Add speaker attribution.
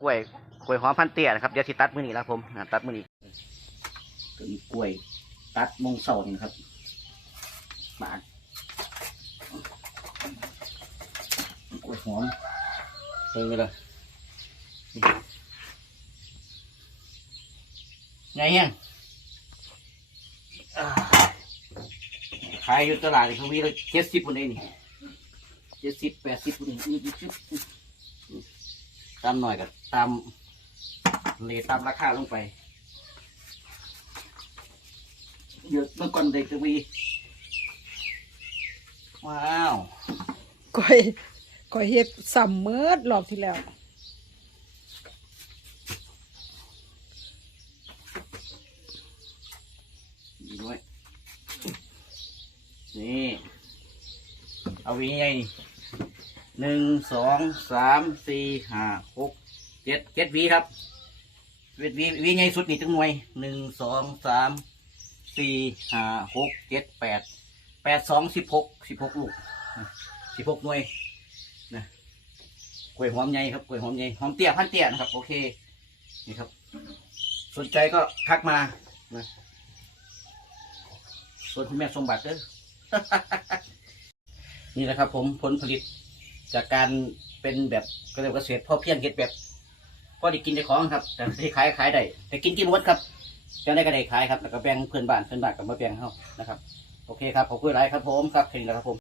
Speaker 1: กล้วยกล้วยหอมพันเตี้ยนะครับเดี๋ยวสิตัดมือนี้แล้วผมอ่าตัดมือนี้ก็มีกล้วยตัดมงเสานี่นะครับบาดกล้วยหอมเพิ่งไปเลยไงยังอ่าขายอยู่ตลาดนี่เขามีเลยเจ็ดสิบคนเองนี่เจ็ดสิบแปดสิบคนเองนี่ยี่สิบ ตามหน่อยกับตามเลทตามราคาลงไปเยอะเมื่อก่อนเด็กจะวีว้าว
Speaker 2: ก้อยก้อยเฮ็ดซ้ำเมิดรอบที่แล้ว
Speaker 1: ดีด้วยนี่ เอาวีไงนี่ หนึ่งสองสามสี่ห้าหกเจ็ดเจ็ดวีครับเวทวีวีไงสุดนี่จังหน่วยหนึ่งสองสามสี่ห้าหกเจ็ดแปดแปดสองสิบหกสิบหกลูกสิบหกหน่วยนะกล้วยหอมใหญ่ครับกล้วยหอมใหญ่หอมเตี้ยพันเตี้ยนะครับ โอเคนี่ครับ สนใจก็ทักมานะส่วนคุณแม่สมบัติเด้อนี่แหละครับ ผมผลผลิต จากการเป็นแบบเกษตรเกษตรพ่อเพียงเก็ดแบบพ่อได้กินได้ของครับ แต่ที่ขายขายได้แต่กินกินมดครับจะได้ก็ได้ขายครับแล้วก็แบ่งเพื่อนบ้านเพื่อนบ้านกับมาแบ่งเขานะครับ โอเคครับขอบคุณหลายครับผมครับแค่นี้แล้วครับผม